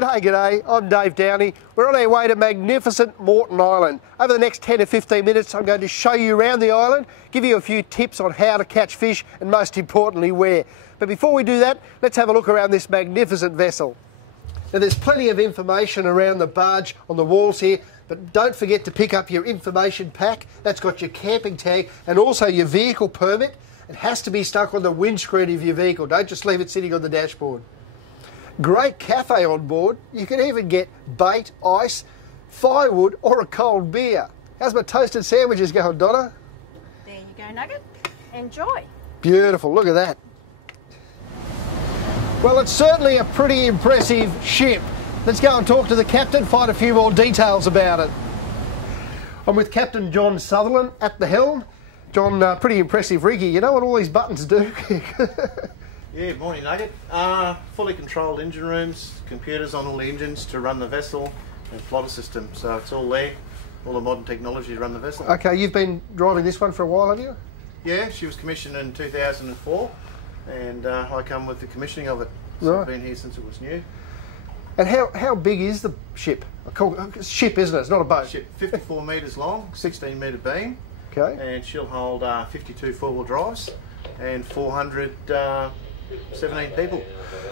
G'day, I'm Dave Downey. We're on our way to magnificent Moreton Island. Over the next 10 to 15 minutes I'm going to show you around the island, give you a few tips on how to catch fish and most importantly where. But before we do that, let's have a look around this magnificent vessel. Now there's plenty of information around the barge on the walls here, but don't forget to pick up your information pack. That's got your camping tag and also your vehicle permit. It has to be stuck on the windscreen of your vehicle. Don't just leave it sitting on the dashboard. Great cafe on board. You can even get bait, ice, firewood or a cold beer. How's my toasted sandwiches going, Donna? There you go, Nugget. Enjoy. Beautiful, look at that. Well, it's certainly a pretty impressive ship. Let's go and talk to the captain, find a few more details about it. I'm with Captain John Sullivan at the helm. John, pretty impressive rig here. You know what all these buttons do? Yeah, morning Nugget. Fully controlled engine rooms, computers on all the engines to run the vessel, and plotter system. So it's all there, all the modern technology to run the vessel. Okay, you've been driving this one for a while, have you? Yeah, she was commissioned in 2004, and I come with the commissioning of it. So Right. I've been here since it was new. And how big is the ship? It's a ship, isn't it? It's not a boat. Ship 54 metres long, 16 metre beam, Okay. and she'll hold 52 four-wheel drives and 417 people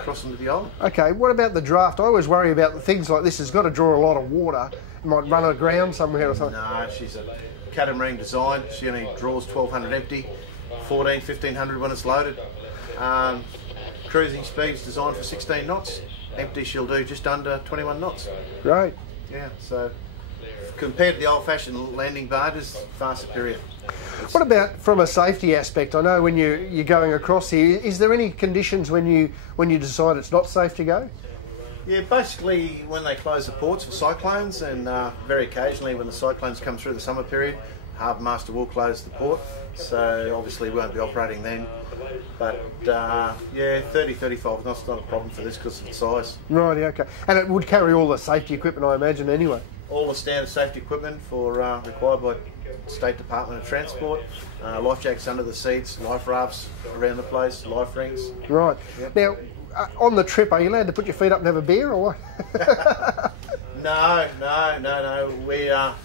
crossing to the island. Okay, what about the draft? I always worry about the things like this. It's got to draw a lot of water. It might run aground somewhere or something. No, she's a catamaran design. She only draws 1,200 empty, 1,500 when it's loaded. Cruising speed's designed for 16 knots. Empty she'll do just under 21 knots. Great. Yeah, so compared to the old-fashioned landing barges, far superior. What about from a safety aspect? I know when you're going across here, is there any conditions when you decide it's not safe to go? Yeah, basically when they close the ports for cyclones, and very occasionally when the cyclones come through the summer period, Harbour Master will close the port, so obviously we won't be operating then. But yeah, 30-35 knots not a problem for this because of the size. Right, okay. And it would carry all the safety equipment, I imagine, anyway. All the standard safety equipment for required by State Department of Transport, life jackets under the seats, life rafts around the place, life rings. Right. Yep. Now, on the trip, are you allowed to put your feet up and have a beer or what? No. We are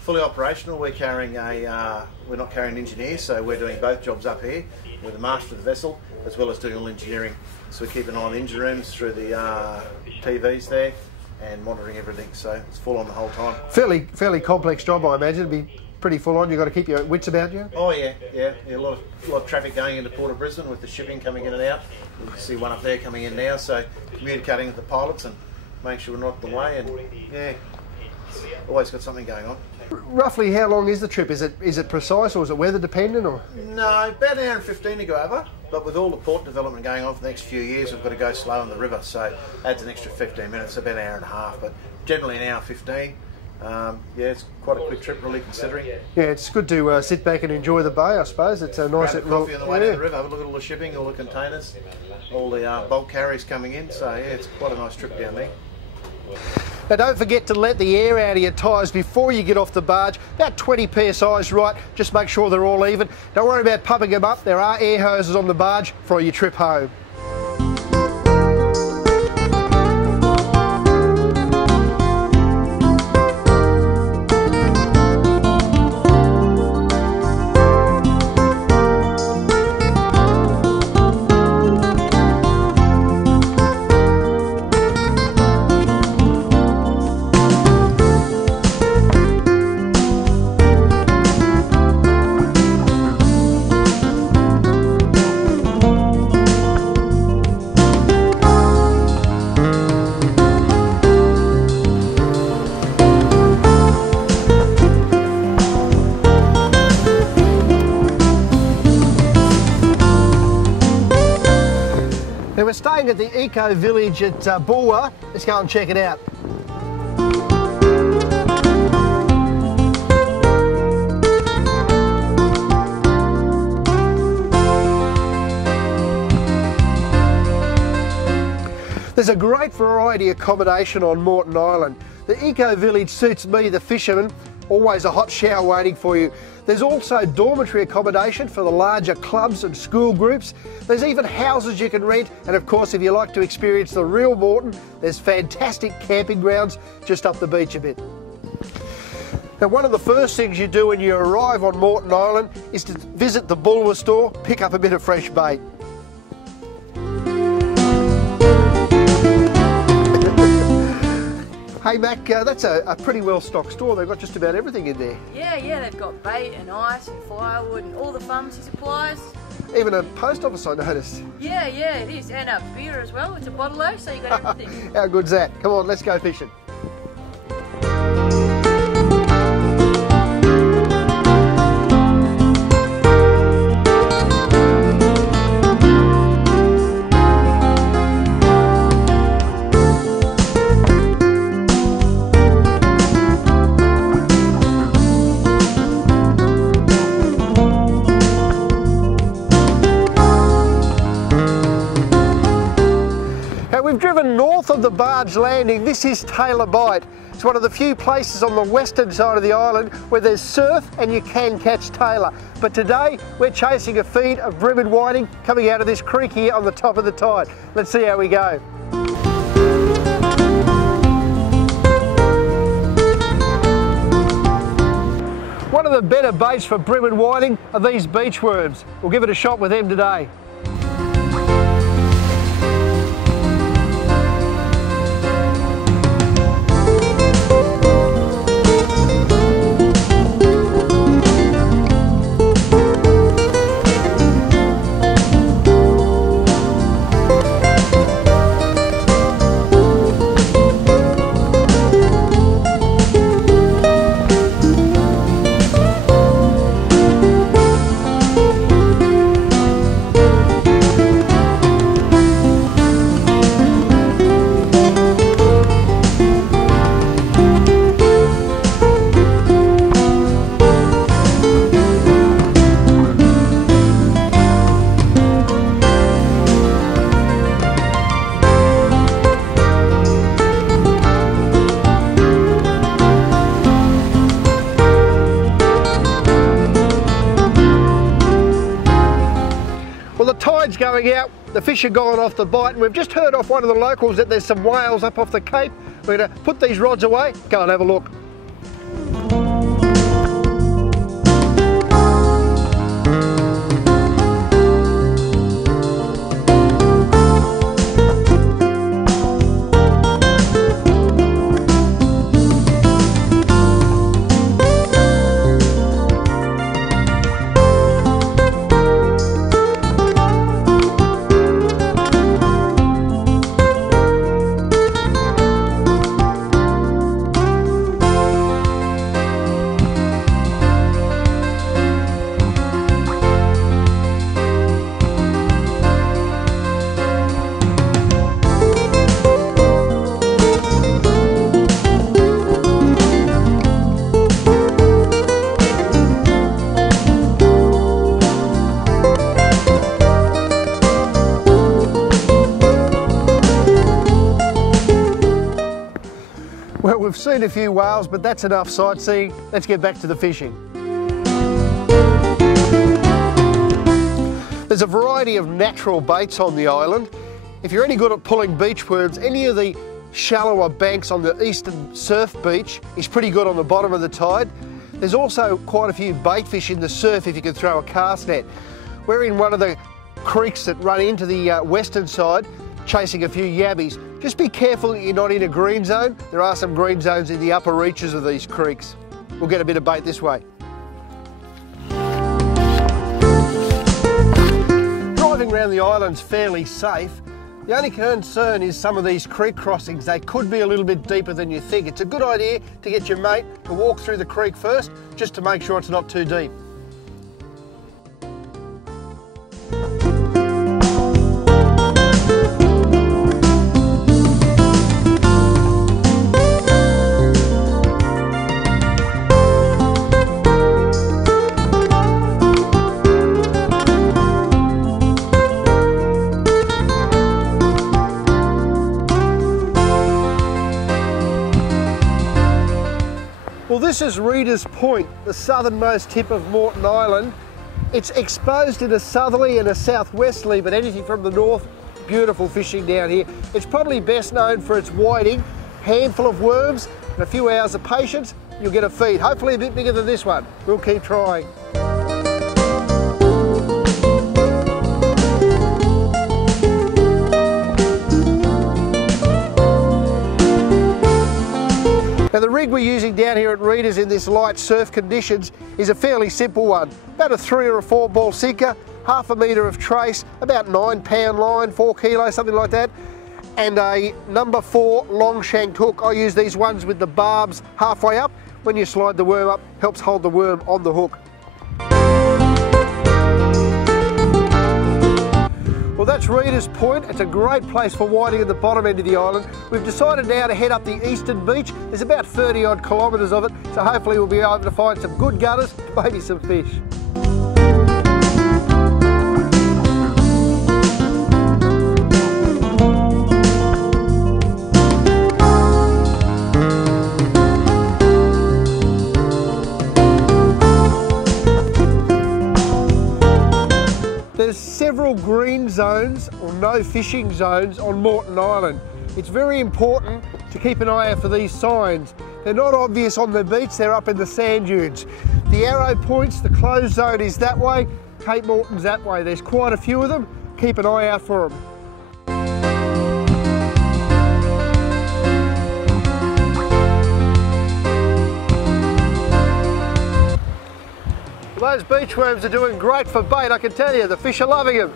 fully operational. We're carrying we're not carrying an engineer, so we're doing both jobs up here. We're the master of the vessel, as well as doing all engineering. So we keep an eye on the engine rooms through the TVs there, and monitoring everything. So it's full on the whole time. Fairly complex job, I imagine. It'd be pretty full on. You've got to keep your wits about you. Oh yeah. A lot of traffic going into Port of Brisbane with the shipping coming in and out. You can see one up there coming in now. So communicating with the pilots and making sure we're not in the way. And yeah, always got something going on. Roughly, how long is the trip? Is it precise or is it weather dependent or? No, about an hour and 15 to go over. But with all the port development going on for the next few years, we've got to go slow on the river. So adds an extra 15 minutes, about an hour and a half. But generally an hour 15. Yeah, it's quite a quick trip, really, considering. Yeah, it's good to sit back and enjoy the bay, I suppose. It's a nice... Grab a coffee on the way down the river, have a look at all the shipping, all the containers, all the bulk carriers coming in. So, yeah, it's quite a nice trip down there. Now, don't forget to let the air out of your tyres before you get off the barge. About 20 psi is right. Just make sure they're all even. Don't worry about pumping them up. There are air hoses on the barge for your trip home. Now we're staying at the Eco Village at Bulwer. Let's go and check it out. There's a great variety of accommodation on Moreton Island. The Eco Village suits me, the fisherman. Always a hot shower waiting for you. There's also dormitory accommodation for the larger clubs and school groups. There's even houses you can rent, and of course if you like to experience the real Moreton, there's fantastic camping grounds just up the beach a bit. Now, one of the first things you do when you arrive on Moreton Island is to visit the Bulwer store, pick up a bit of fresh bait. Hey Mac, that's a pretty well stocked store. They've got just about everything in there. Yeah, they've got bait and ice and firewood and all the pharmacy supplies. Even a post office, I noticed. Yeah, it is, and a beer as well. It's a bottle-o, so you got everything. How good's that? Come on, let's go fishing. We've driven north of the barge landing. This is Tyla Bite. It's one of the few places on the western side of the island where there's surf and you can catch tailor. But today we're chasing a feed of bream and whiting coming out of this creek here on the top of the tide. Let's see how we go. One of the better baits for bream and whiting are these beach worms. We'll give it a shot with them today. Well, the tide's going out, the fish are gone off the bite, and we've just heard off one of the locals that there's some whales up off the Cape. We're going to put these rods away, go and have a look. Well, we've seen a few whales, but that's enough sightseeing. Let's get back to the fishing. There's a variety of natural baits on the island. If you're any good at pulling beach worms, any of the shallower banks on the eastern surf beach is pretty good on the bottom of the tide. There's also quite a few bait fish in the surf if you can throw a cast net. We're in one of the creeks that run into the western side, chasing a few yabbies. Just be careful that you're not in a green zone. There are some green zones in the upper reaches of these creeks. We'll get a bit of bait this way. Driving around the island's fairly safe. The only concern is some of these creek crossings. They could be a little bit deeper than you think. It's a good idea to get your mate to walk through the creek first, just to make sure it's not too deep. Well, this is really Reader's Point, the southernmost tip of Moreton Island. It's exposed in a southerly and a southwesterly, but anything from the north, beautiful fishing down here. It's probably best known for its whiting, handful of worms, and a few hours of patience, you'll get a feed. Hopefully a bit bigger than this one. We'll keep trying. Now the rig we're using down here at Reader's in this light surf conditions is a fairly simple one. About a 3 or a 4 ball sinker, half a metre of trace, about 9 pound line, 4 kilos, something like that, and a number 4 long shanked hook. I use these ones with the barbs halfway up. When you slide the worm up, helps hold the worm on the hook. Well, that's Reader's Point. It's a great place for whiting at the bottom end of the island. We've decided now to head up the eastern beach. There's about 30 odd kilometres of it, so hopefully we'll be able to find some good gutters, maybe some fish. There's several green zones or no fishing zones on Moreton Island. It's very important to keep an eye out for these signs. They're not obvious on the beach, they're up in the sand dunes. The arrow points, the closed zone is that way, Cape Moreton's that way. There's quite a few of them, keep an eye out for them. Those beach worms are doing great for bait, I can tell you. The fish are loving them.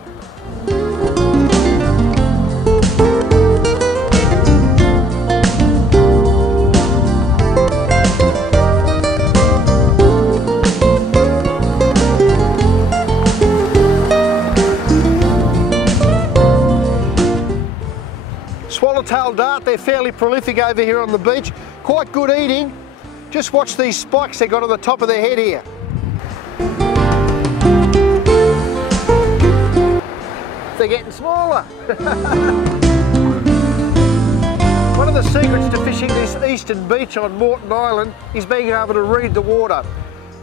Swallowtail dart, they're fairly prolific over here on the beach. Quite good eating. Just watch these spikes they've got on the top of their head here. They're getting smaller. One of the secrets to fishing this eastern beach on Moreton Island is being able to read the water.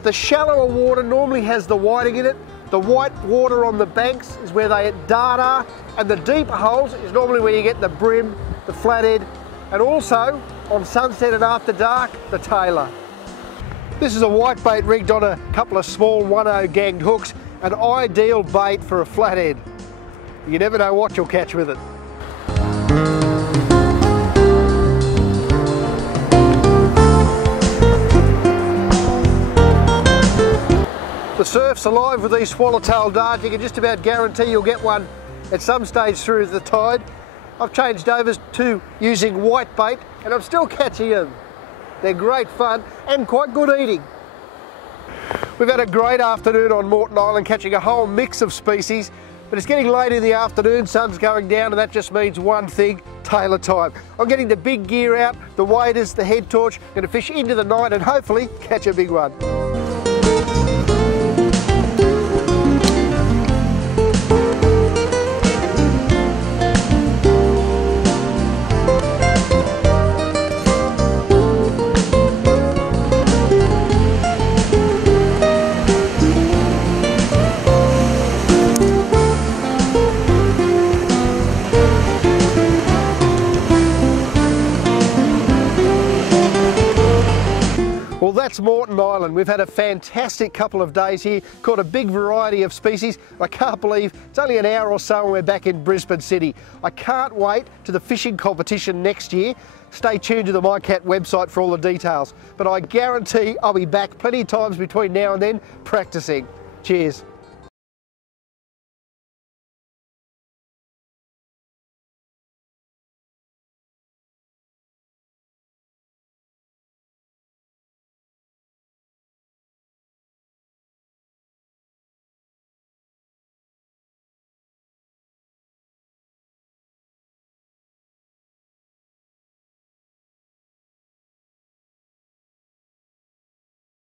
The shallower water normally has the whiting in it. The white water on the banks is where the dart are, and the deeper holes is normally where you get the brim, the flathead, and also on sunset and after dark, the Tailor. This is a whitebait rigged on a couple of small 1/0 ganged hooks, an ideal bait for a flathead. You never know what you'll catch with it. The surf's alive with these swallowtail darts. You can just about guarantee you'll get one at some stage through the tide. I've changed over to using whitebait and I'm still catching them. They're great fun and quite good eating. We've had a great afternoon on Moreton Island catching a whole mix of species. But it's getting late in the afternoon, sun's going down, and that just means one thing, Tailor time. I'm getting the big gear out, the waders, the head torch, going to fish into the night and hopefully catch a big one. Well, that's Moreton Island. We've had a fantastic couple of days here, caught a big variety of species. I can't believe it's only an hour or so and we're back in Brisbane City. I can't wait to the fishing competition next year. Stay tuned to the MyCat website for all the details. But I guarantee I'll be back plenty of times between now and then practicing. Cheers.